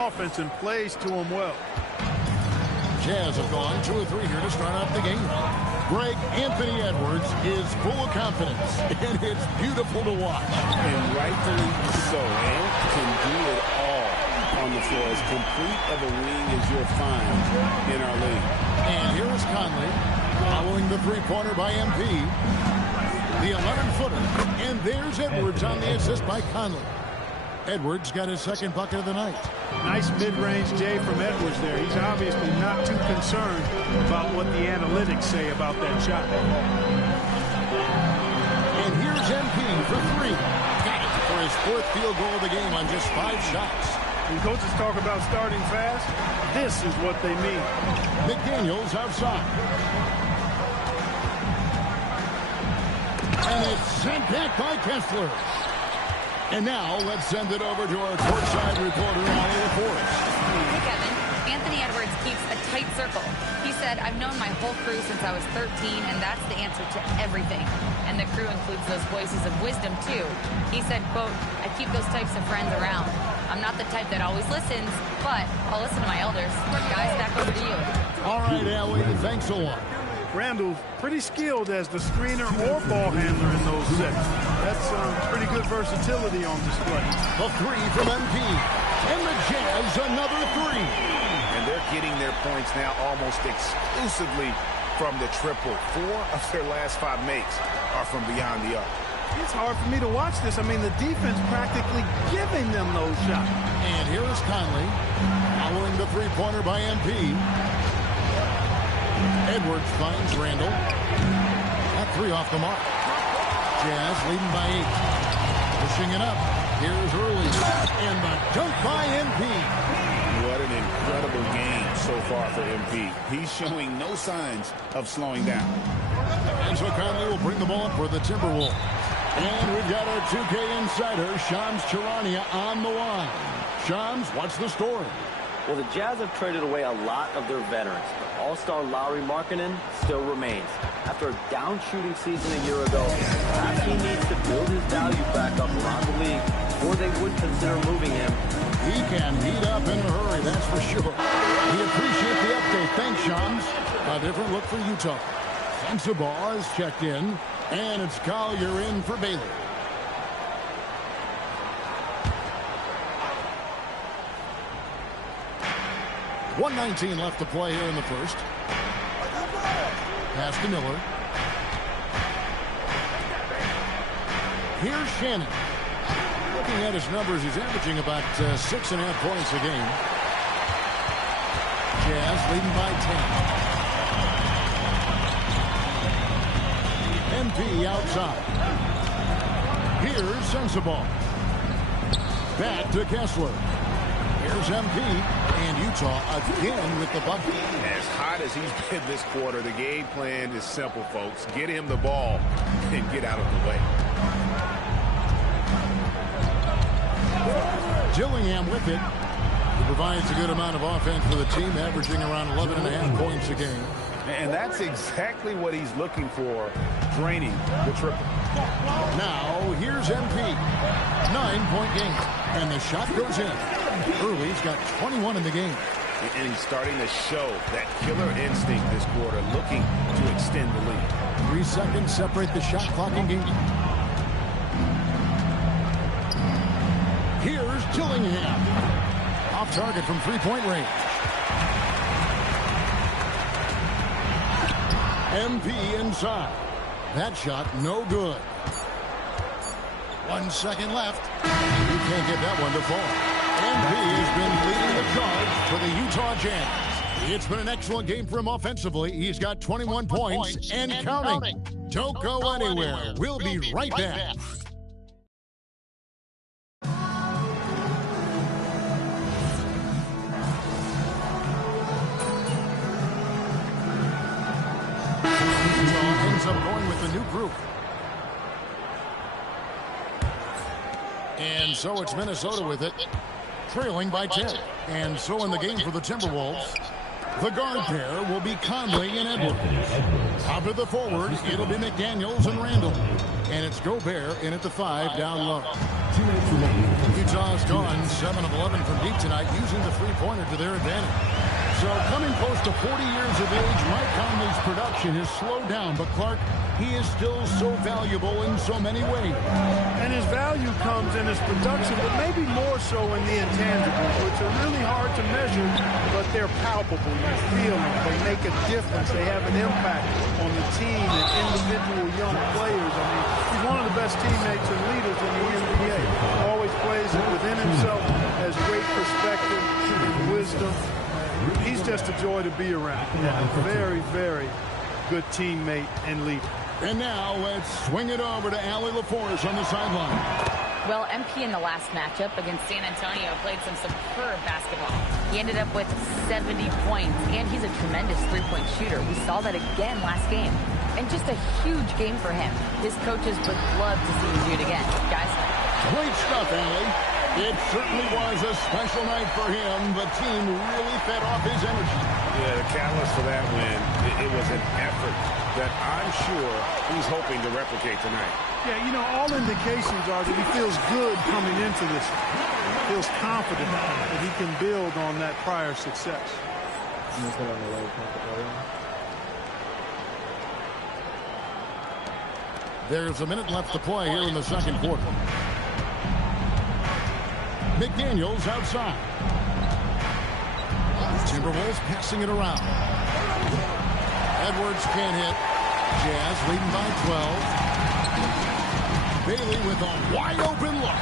offense and plays to him well. Jazz have gone 2 or 3 here to start out the game. Greg, Anthony Edwards is full of confidence, and it's beautiful to watch. And rightfully so. Ant can do it all on the floor. As complete of a wing as you'll find in our league. And here is Conley following the three-pointer by MP. The 11-footer, and there's Edwards on the assist by Conley. Edwards got his second bucket of the night. Nice mid-range J from Edwards there. He's obviously not too concerned about what the analytics say about that shot. And here's MP for 3. Got it for his 4th field goal of the game on just 5 shots. When coaches talk about starting fast, this is what they mean. McDaniels outside. And it's sent back by Kessler. And now let's send it over to our courtside reporter, Allie Forrest. Hey, Kevin. Anthony Edwards keeps a tight circle. He said, I've known my whole crew since I was 13, and that's the answer to everything. And the crew includes those voices of wisdom, too. He said, quote, I keep those types of friends around. I'm not the type that always listens, but I'll listen to my elders. Guys, back over to you. All right, Allie, thanks a lot. Randall's pretty skilled as the screener or ball handler in those sets. That's pretty good versatility on display. A 3 from MP. And the Jazz another 3. And they're getting their points now almost exclusively from the triple. 4 of their last 5 makes are from beyond the arc. It's hard for me to watch this. I mean, the defense practically giving them those shots. And here is Conley following the three-pointer by MP. Edwards finds Randall. That 3 off the mark. Jazz leading by 8. Pushing it up. Here's Early. And the dunk by MP. What an incredible game so far for MP. He's showing no signs of slowing down. And so Conley will bring the ball up for the Timberwolves. And we've got our 2K insider, Shams Charania, on the line. Shams, what's the story? Well, the Jazz have traded away a lot of their veterans, but All-Star Lauri Markkanen still remains. After a down shooting season a year ago, perhaps he needs to build his value back up around the league before they would consider moving him. He can heat up in a hurry, that's for sure. We appreciate the update. Thanks, Shams. A different look for Utah. Sensabaugh is checked in, and it's Collier in for Bailey. .119 left to play here in the first. Pass to Miller. Here's Shannon. Looking at his numbers, he's averaging about 6.5 points a game. Jazz leading by 10. MP outside. Here's Sensabaugh. Back to Kessler. Here's MP, and Utah again with the bucket. As hot as he's been this quarter, the game plan is simple, folks. Get him the ball and get out of the way. Dillingham with it. He provides a good amount of offense for the team, averaging around 11.5 points a game. And that's exactly what he's looking for, draining the triple. Now, here's MP. 9-point game. And the shot goes in. Early's got 21 in the game. And he's starting to show that killer instinct this quarter, looking to extend the lead. 3 seconds separate the shot clock and game. Here's Dillingham. Off target from 3-point range. MP inside. That shot no good. 1 second left. You can't get that one to fall. MP has been leading the charge for the Utah Jazz. It's been an excellent game for him offensively. He's got 21 points and counting. Don't go anywhere. We'll be right back. Utah ends up going with the new group. And so it's Minnesota with it, trailing by 10. And so in the game for the Timberwolves, the guard pair will be Conley and Edwards. Out to the forward, it'll be McDaniels and Randall. And it's Gobert in at the 5 down low. Utah Utah's gone 7 of 11 from deep tonight, using the three-pointer to their advantage. So coming close to 40 years of age, Mike Conley's production has slowed down. But Clark, he is still so valuable in so many ways. And his value comes in his production, but maybe more so in the intangibles, which are really hard to measure, but they're palpable. You feel them. They make a difference. They have an impact on the team and individual young players. I mean, he's one of the best teammates and leaders in the NBA. Always plays it within himself, has great perspective and wisdom. He's just a joy to be around. And a very, very good teammate and leader. And now let's swing it over to Allie LaForce on the sideline. Well, MP in the last matchup against San Antonio played some superb basketball. He ended up with 70 points, and he's a tremendous three-point shooter. We saw that again last game. And just a huge game for him. His coaches would love to see him do it again. Guys? Great stuff, Allie. It certainly was a special night for him. The team really fed off his energy. Yeah, the catalyst for that win, it was an effort that I'm sure he's hoping to replicate tonight. Yeah, you know, all indications are that he feels good coming into this. He feels confident that he can build on that prior success. There's a minute left to play here in the second quarter. McDaniels outside. Timberwolves passing it around. Edwards can't hit. Jazz leading by 12. Bailey with a wide open look.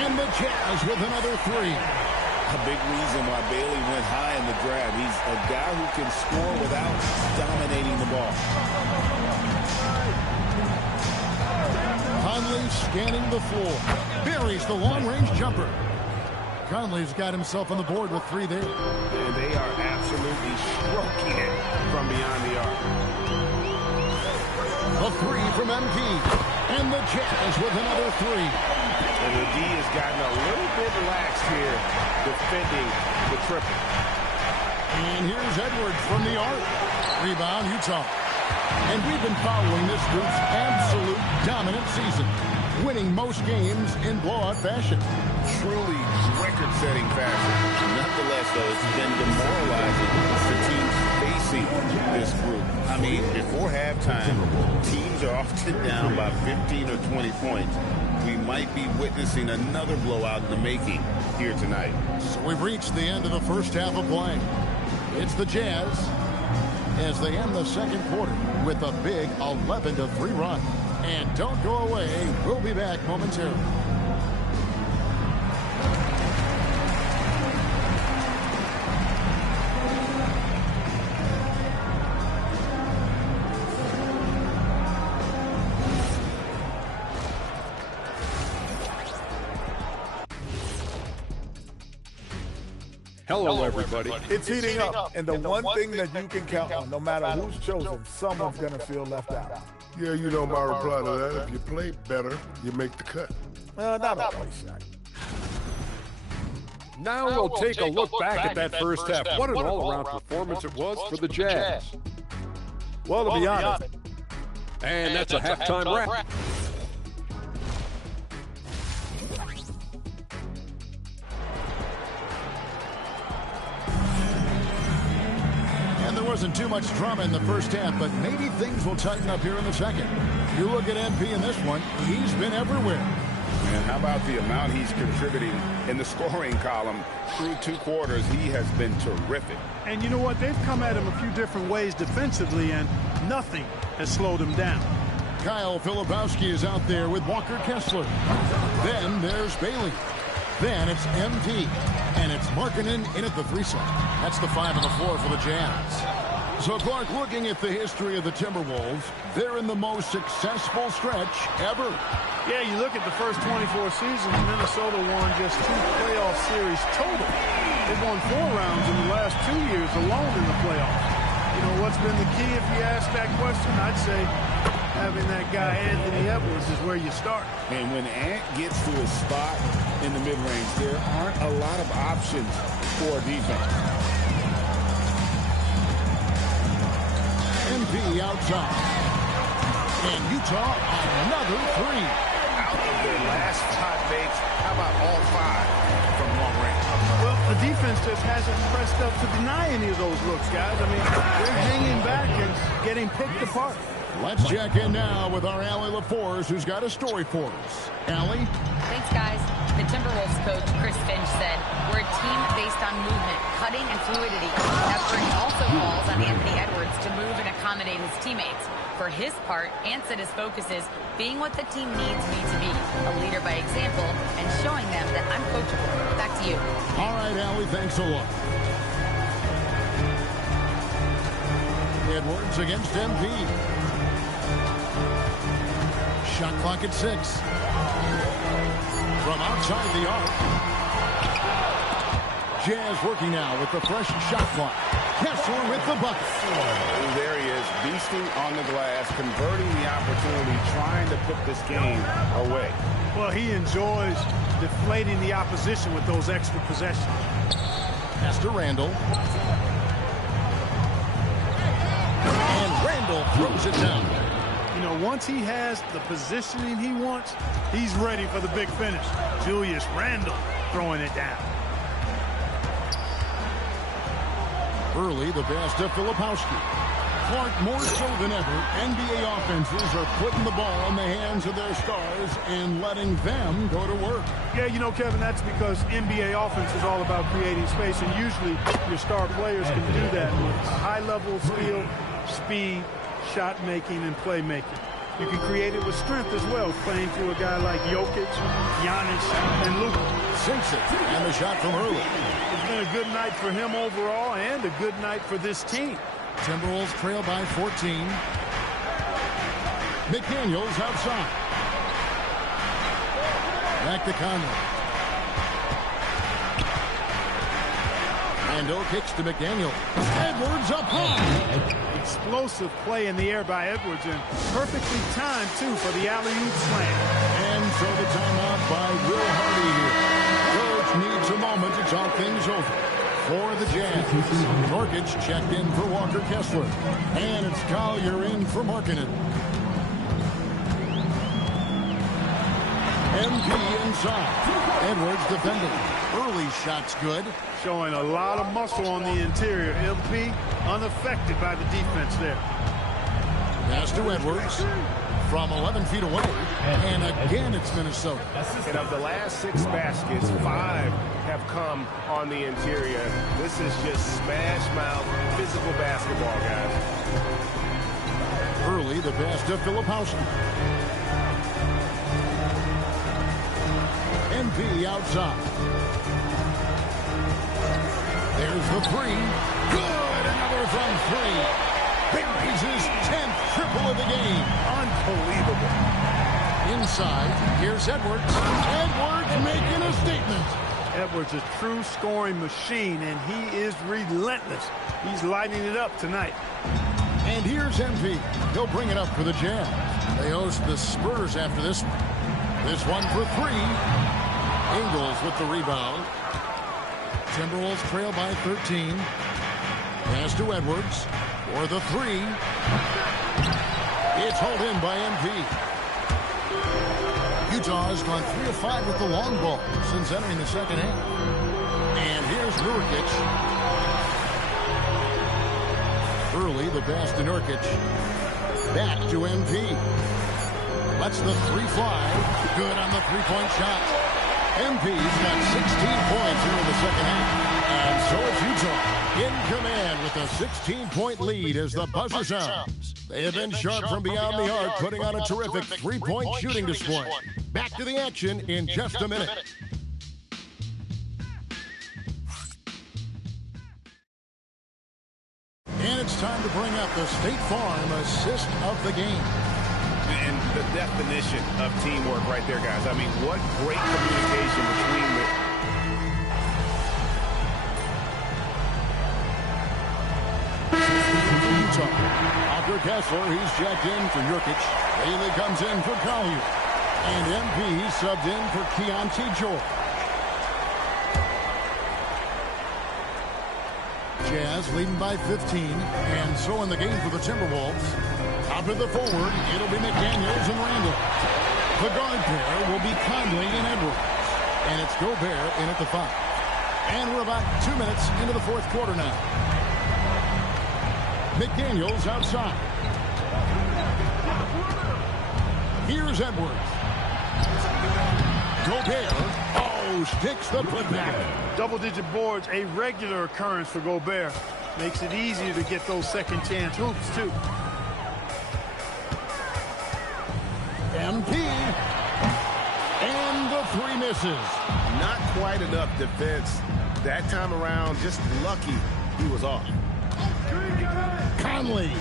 And the Jazz with another three. A big reason why Bailey went high in the draft. He's a guy who can score without dominating the ball. Conley scanning the floor. Buries the long-range jumper. Conley's got himself on the board with three there. And they are absolutely stroking it from beyond the arc. A three from MP. And the Jazz with another three. And the D has gotten a little bit lax here defending the triple. And here's Edwards from the arc. Rebound, Utah. And we've been following this group's absolute dominant season, winning most games in blowout fashion. Truly record-setting fashion. Nonetheless, though, it's been demoralizing for teams facing this group. I mean, before halftime, teams are often down by 15 or 20 points. We might be witnessing another blowout in the making here tonight. So we've reached the end of the first half of play. It's the Jazz as they end the second quarter with a big 11-3 run. And don't go away. We'll be back momentarily. Hello, everybody. It's heating up, and the one thing that you can count on, no matter who's chosen, someone's going to feel left out. Yeah, you know my reply to that. If you play better, you make the cut. Not always, Shaq. Now we'll take a look back at that first half. What an all-around performance it was for the Jazz. Well, to be honest. And that's a halftime wrap. There wasn't too much drama in the first half, but maybe things will tighten up here in the second. You look at MP in this one, he's been everywhere. And how about the amount he's contributing in the scoring column through two quarters? He has been terrific. And you know what? They've come at him a few different ways defensively, and nothing has slowed him down. Kyle Filipowski is out there with Walker Kessler. Then there's Bailey. Then it's MP. And it's Markkanen in at the threesome. That's the 5 and the 4 for the Jazz. So, Clark, looking at the history of the Timberwolves, they're in the most successful stretch ever. Yeah, you look at the first 24 seasons, Minnesota won just 2 playoff series total. They've won 4 rounds in the last 2 years alone in the playoffs. You know, what's been the key if you ask that question? I'd say having that guy Anthony Edwards is where you start. And when Ant gets to his spot in the mid-range, there aren't a lot of options for defense. MP outside. And Utah another three. Out of their last 5 makes. How about all 5 from long range? Well, the defense just hasn't pressed up to deny any of those looks, guys. I mean, they're hanging back and getting picked apart. Let's check in now with our Allie LaForce, who's got a story for us. Allie? Thanks, guys. The Timberwolves coach, Chris Finch, said, "We're a team based on movement, cutting, and fluidity." He also calls on Anthony Edwards to move and accommodate his teammates. For his part, Ant said his focus is being what the team needs me to be, a leader by example, and showing them that I'm coachable. Back to you. All right, Allie, thanks a lot. Edwards against MP. Shot clock at 6. From outside the arc. Jazz working now with the fresh shot clock. Kessler with the bucket. There he is, beasting on the glass, converting the opportunity, trying to put this game away. Well, he enjoys deflating the opposition with those extra possessions. Pass to Randall. And Randall throws it down. You know, once he has the positioning he wants, he's ready for the big finish. Julius Randle throwing it down. Early, the pass to Filipowski. Clark, more so than ever, NBA offenses are putting the ball in the hands of their stars and letting them go to work. Yeah, you know, Kevin, that's because NBA offense is all about creating space, and usually your star players can do that with high-level skill, speed, shot-making, and playmaking. You can create it with strength as well, playing through a guy like Jokic, Giannis, and Luka. Sinks it, and the shot from early. It's been a good night for him overall and a good night for this team. Timberwolves trail by 14. McDaniels outside. Back to Conley. Randall kicks to McDaniel. Edwards up high. Explosive play in the air by Edwards, and perfectly timed, too, for the alley-oop slam. And so the timeout by Will Hardy here. Coach needs a moment to talk things over. For the Jazz, Norkic checked in for Walker Kessler. And it's Collier in for Markkanen. MP inside. Edwards defending. Early shot's good. Showing a lot of muscle on the interior. MP unaffected by the defense there. Pass to Edwards from 11 feet away. And again, it's Minnesota. And of the last 6 baskets, 5 have come on the interior. This is just smash mouth, physical basketball, guys. Early, the pass to Filipowski. MP outside. There's the 3. Good, another from 3. Buries his 10th triple of the game. Unbelievable. Inside, here's Edwards. Edwards making a statement. Edwards is a true scoring machine, and he is relentless. He's lighting it up tonight. And here's MP. He'll bring it up for the Jazz. They host the Spurs after this one. This one for 3. Ingles with the rebound. Timberwolves trail by 13. Pass to Edwards for the 3. It's hauled in by MP. Utah has gone 3 of 5 with the long ball since entering the second half. And here's Nurkic. Early, the pass to Nurkic. Back to MP. Lets the 3 fly. Good on the three-point shot. MP's got 16 points here in the second half. And so it's Utah in command with a 16-point lead as the buzzer sounds. They have been sharp from beyond the arc, putting on a terrific three-point shooting display. Back to the action in just a minute. And it's time to bring up the State Farm assist of the game. And the definition of teamwork right there, guys. I mean, what great communication between the... Utah. Walker Kessler, he's checked in for Nurkic. Bailey comes in for Collier. And MP subbed in for Keontae George. Jazz leading by 15. And so in the game for the Timberwolves. Top of the forward, it'll be McDaniels and Randall. The guard pair will be Conley and Edwards. And it's Gobert in at the 5. And we're about 2 minutes into the fourth quarter now. McDaniels outside. Here's Edwards. Gobert. Oh, sticks the putback. Double-digit boards, a regular occurrence for Gobert. Makes it easier to get those second-chance hoops, too. MP. And the 3 misses. Not quite enough defense. That time around, just lucky he was off. Conley.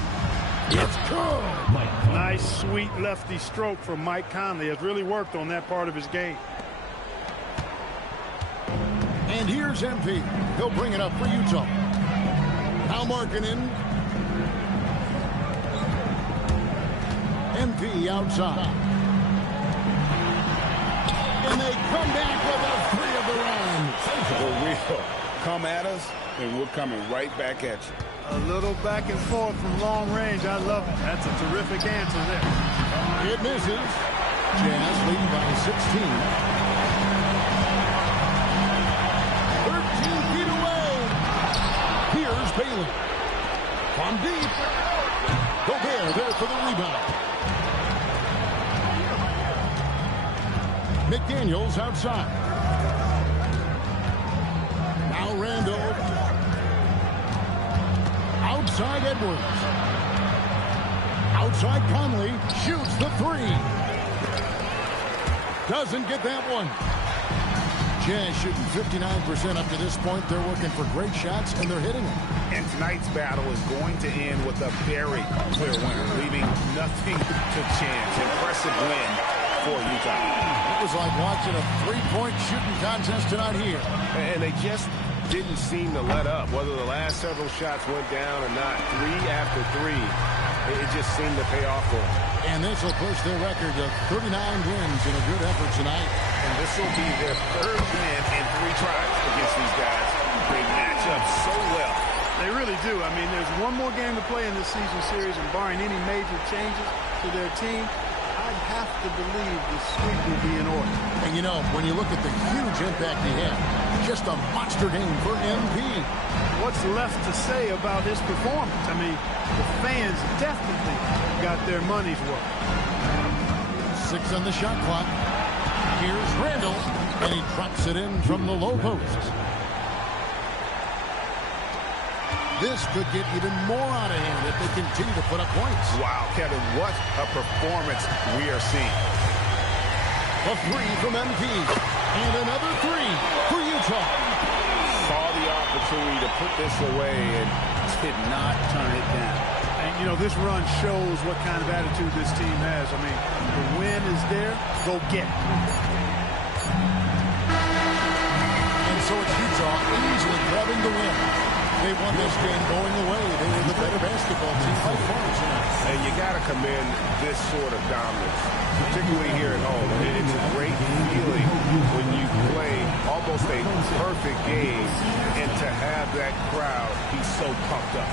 It's good. Nice, sweet lefty stroke from Mike Conley. Has really worked on that part of his game. And here's MP. He'll bring it up for Utah. Now Markkanen. MP outside. And they come back with a 3 of their own. For real. Come at us, and we're coming right back at you. A little back and forth from long range. I love it. That's a terrific answer there. It misses. Jazz leading by 16. 13 feet away. Here's Bailey. From deep. Gobert there for the rebound. McDaniels outside. Now Randall. Outside Edwards. Outside Conley. Shoots the 3. Doesn't get that one. Jazz shooting 59% up to this point. They're working for great shots, and they're hitting them. And tonight's battle is going to end with a very clear winner, leaving nothing to chance. Impressive win for Utah. It was like watching a 3-point shooting contest tonight here. And they just didn't seem to let up. Whether the last several shots went down or not, 3 after 3, it just seemed to pay off for them. And this will push their record to 39 wins in a good effort tonight. And this will be their 3rd win in 3 tries against these guys. They match up so well. They really do. I mean, there's one more game to play in this season series, and barring any major changes to their team, I'd have to believe the sweep will be in order. And you know, when you look at the huge impact he had, just a monster game for MP. What's left to say about his performance? I mean, the fans definitely got their money's worth. 6 on the shot clock. Here's Randall, and he drops it in from the low post. This could get even more out of hand if they continue to put up points. Wow, Kevin, what a performance we are seeing. A 3 from MP, and another 3 for Utah. Saw the opportunity to put this away and did not turn it down. And, you know, this run shows what kind of attitude this team has. I mean, the win is there, go get it. And so it's Utah easily grabbing the win. They won this game going away. They were the better basketball team by far tonight. And you got to commend this sort of dominance, particularly here at home. And it's a great feeling when you play almost a perfect game and to have that crowd be so pumped up.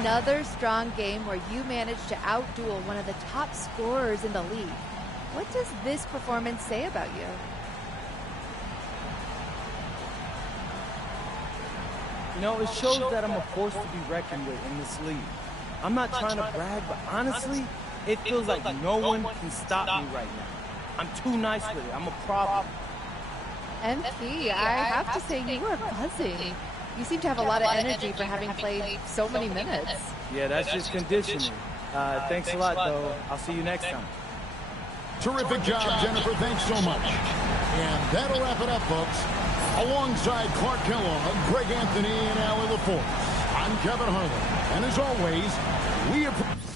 Another strong game where you managed to outduel one of the top scorers in the league. What does this performance say about you? You know, it shows that I'm a force to be reckoned with in this league. I'm not trying to brag, but honestly, it feels like no one can stop me right now. I'm too nice with it. I'm a problem. MP, I have to say you are buzzing. You seem to have a lot of energy for having played so many minutes. Yeah, that's just conditioning. Thanks a lot, though. I'll see you next time. Terrific job, Jennifer. Thanks so much. And that'll wrap it up, folks. Alongside Clark Kellogg, Greg Anthony, and Allie LaForce, I'm Kevin Harlan. And as always, we appreciate